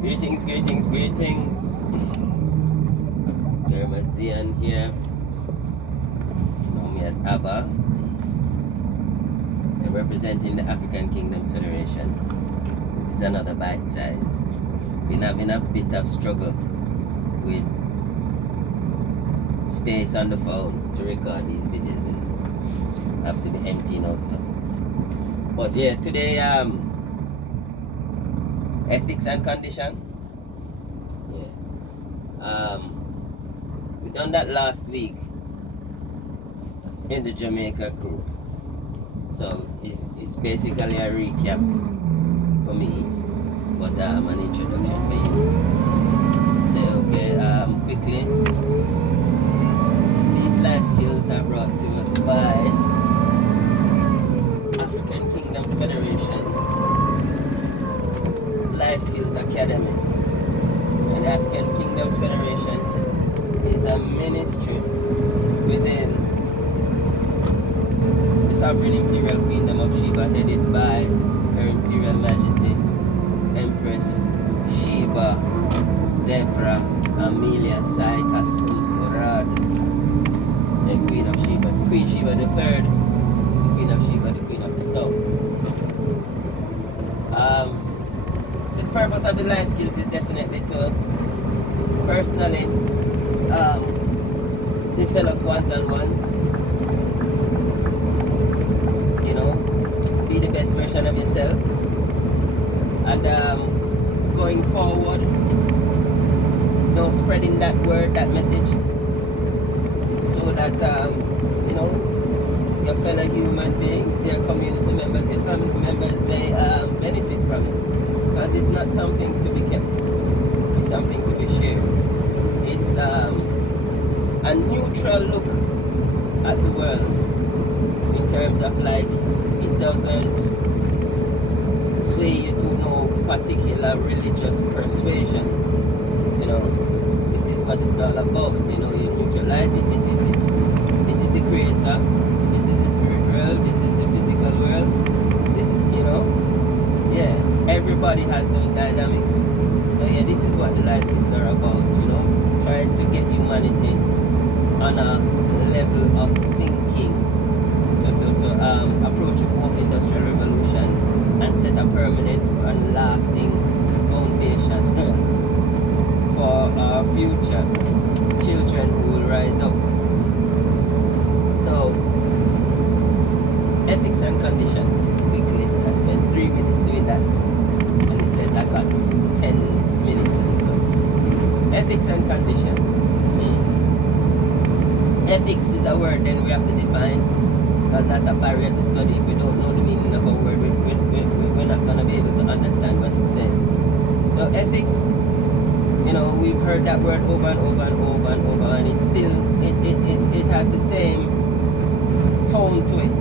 Greetings, greetings, greetings. Dermazian here, know me as Abba. I'm representing the African Kingdoms Federation. This is another bite size. Been having a bit of struggle with space on the phone to record these videos. I have to be emptying out stuff. But yeah, today ethics and condition. Yeah. We done that last week in the Jamaica crew. So it's basically a recap for me, but an introduction for you. So okay, quickly, these life skills are brought to us by African Kingdoms Federation Life Skills Academy. And African Kingdoms Federation is a ministry within the Sovereign Imperial Kingdom of Sheba, headed by Her Imperial Majesty Empress Sheba Deborah Amelia Sai Kasum Surad, the Queen of Sheba, Queen Sheba the Third, the Queen of Sheba, the Queen of the South. The purpose of the life skills is definitely to personally develop ones and ones. You know, be the best version of yourself, and going forward, you know, spreading that word, that message, so that you know, your fellow human beings, your community members, your family members may benefit from it, because it's not something to be kept, it's something to be shared. It's a neutral look at the world, in terms of like, it doesn't sway you to no particular religious persuasion. You know, this is what it's all about. You know, you neutralize it. This is it. This is the creator. This is the spirit world. This is the physical world. This, you know, yeah. Everybody has those dynamics. So yeah, this is what the life skills are about. You know, trying to get humanity on a level of thinking to approach the fourth industrial revolution and set a permanent and lasting foundation for our future children who will rise up. So, ethics and condition, quickly. I spent 3 minutes doing that, and it says I got 10 minutes and stuff. Ethics and condition. Ethics is a word then we have to define, because that's a barrier to study. If we don't know the meaning of a word, we're not going to be able to understand what it's saying. So ethics, you know, we've heard that word over and over and over and over, and it's still, it has the same tone to it.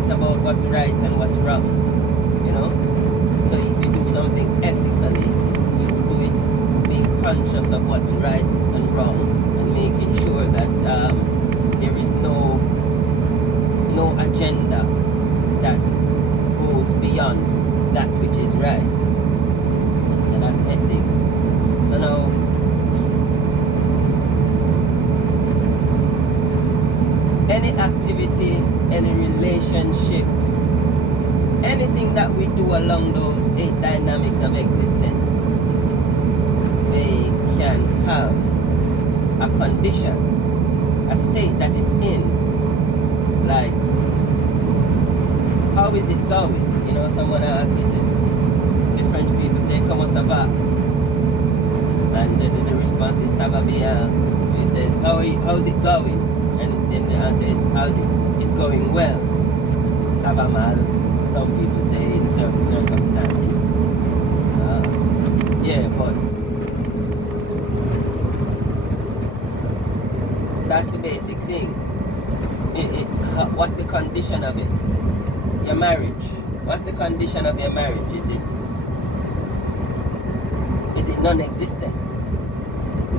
It's about what's right and what's wrong, you know. So if you do something ethically, you do it being conscious of what's right and wrong, and making sure that there is no agenda that goes beyond that which is right. So that's ethics. So now, any activity, any relationship, anything that we do along those 8 dynamics of existence, they can have a condition, a state that it's in. Like, how is it going? You know, someone asks it. The French people say, "Comment ça va?" And the response is "Ça va bien." He says, "How's it going?" And then the answer is, "How's it? It's going well." "Ça va mal," some people say in certain circumstances. Yeah, but that's the basic thing. What's the condition of it? Your marriage. What's the condition of your marriage? Is it non-existent?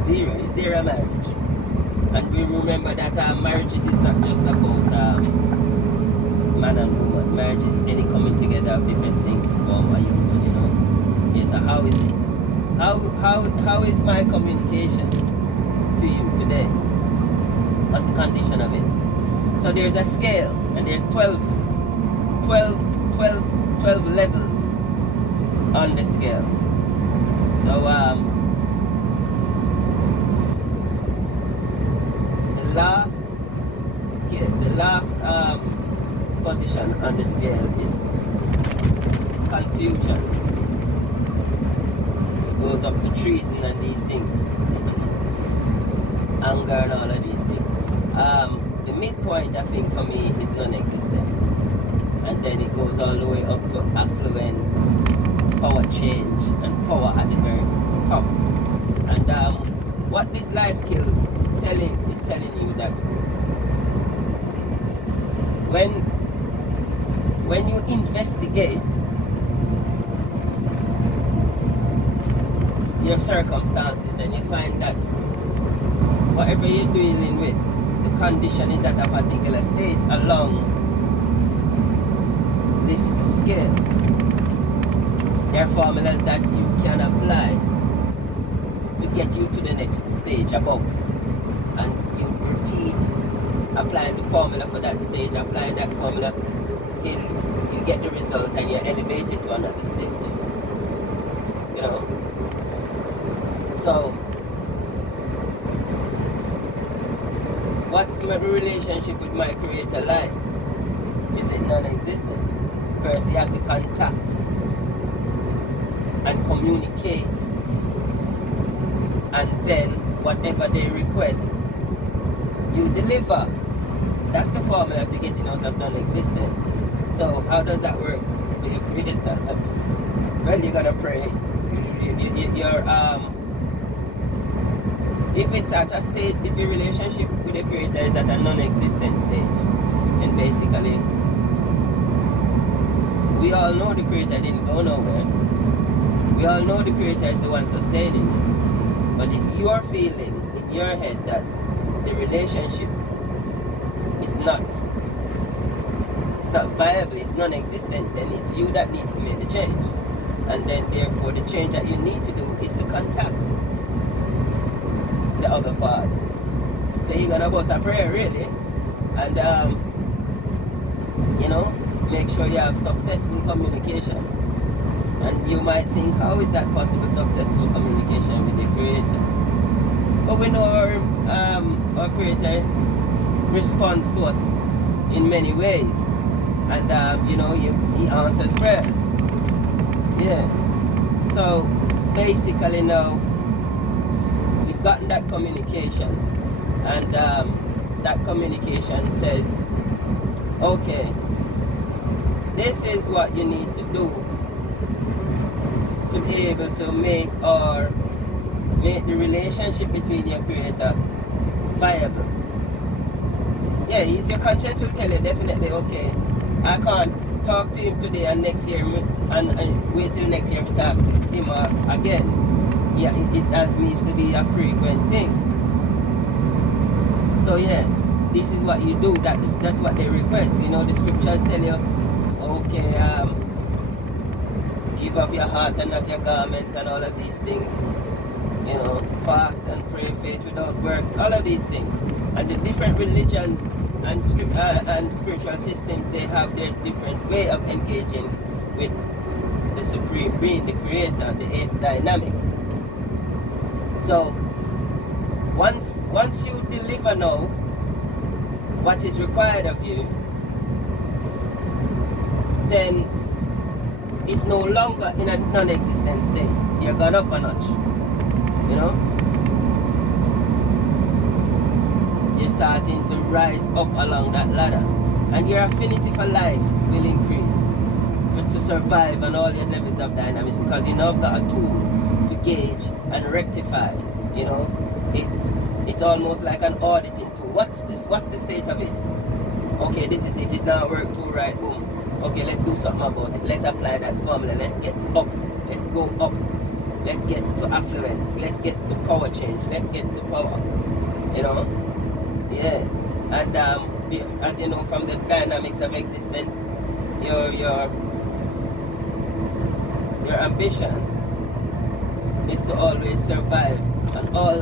Zero. Is there a marriage? And we remember that marriages is not just about man and woman. Marriage is any coming together of different things to form a how is it? How is my communication to you today? What's the condition of it? So there's a scale, and there's 12 levels on the scale. So the last scale, the last position on the scale is confusion. It goes up to treason and these things, anger and all of these things. The midpoint, I think, for me is non-existent, and then it goes all the way up to affluence, power change, and power at the very top. And what this life skills is telling you that when you investigate your circumstances and you find that whatever you're dealing with, the condition is at a particular stage along this scale, there are formulas that you can apply to get you to the next stage above, and you repeat applying the formula for that stage, applying that formula till you get the result and you're elevated to another stage, you know. So what's my relationship with my creator like? Is it non-existent? First you have to contact and communicate, and then whatever they request, you deliver. That's the formula to getting out of non-existence. So how does that work for your creator? Well, you're gonna pray. If it's at a state, if your relationship with the creator is at a non-existent stage, then basically we all know the creator didn't go nowhere. We all know the creator is the one sustaining you. But if you are feeling in your head that the relationship is not viable, it's non-existent, then it's you that needs to make the change. And then therefore the change that you need to do is to contact the other part. So you're gonna bust a prayer really, and you know, make sure you have successful communication. And you might think, how is that possible, successful communication with the creator? But we know our creator responds to us in many ways, and you know, he answers prayers. Yeah. So basically now we've gotten that communication, and that communication says, okay, this is what you need to do to be able to make the relationship between your creator viable. Yeah, your conscience will tell you definitely, okay, I can't talk to him today and next year and wait till next year to talk to him again. Yeah, that needs to be a frequent thing. So yeah, this is what you do. That's what they request. You know, the scriptures tell you, okay, give up your heart and not your garments, and all of these things. You know, fast and pray, faith without works, all of these things. And the different religions and spiritual systems, they have their different way of engaging with the Supreme Being, the Creator, the eighth dynamic. So once you deliver now what is required of you, then it's no longer in a non-existent state. You're gone up a notch. You know? You're starting to rise up along that ladder. And your affinity for life will increase to survive on all your levels of dynamics, because you now have got a tool to gauge and rectify. You know? It's almost like an auditing tool. What's the state of it? Okay, this is it. It now work too, right? Boom. Okay, let's do something about it. Let's apply that formula. Let's get up. Let's go up. Let's get to affluence. Let's get to power change. Let's get to power. You know? Yeah. And as you know from the dynamics of existence, your ambition to always survive on all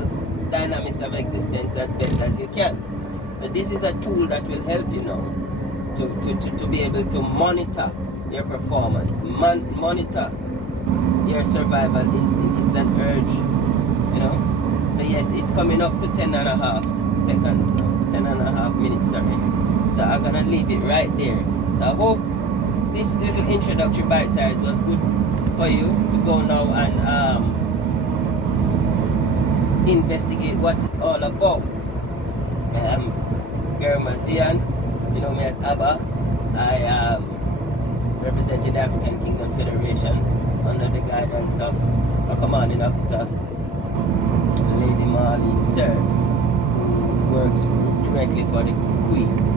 dynamics of existence as best as you can. But this is a tool that will help you now to be able to monitor your performance, monitor your survival instinct. It's an urge, you know. So yes, it's coming up to 10 and a half seconds now, 10 and a half minutes already. So I'm gonna leave it right there. So I hope this little introductory bite size was good for you to go now and investigate what it's all about. I'm Germazian, you know me as Abba. I am representing the African Kingdom Federation under the guidance of our commanding officer, Lady Marlene Sir, who works directly for the Queen.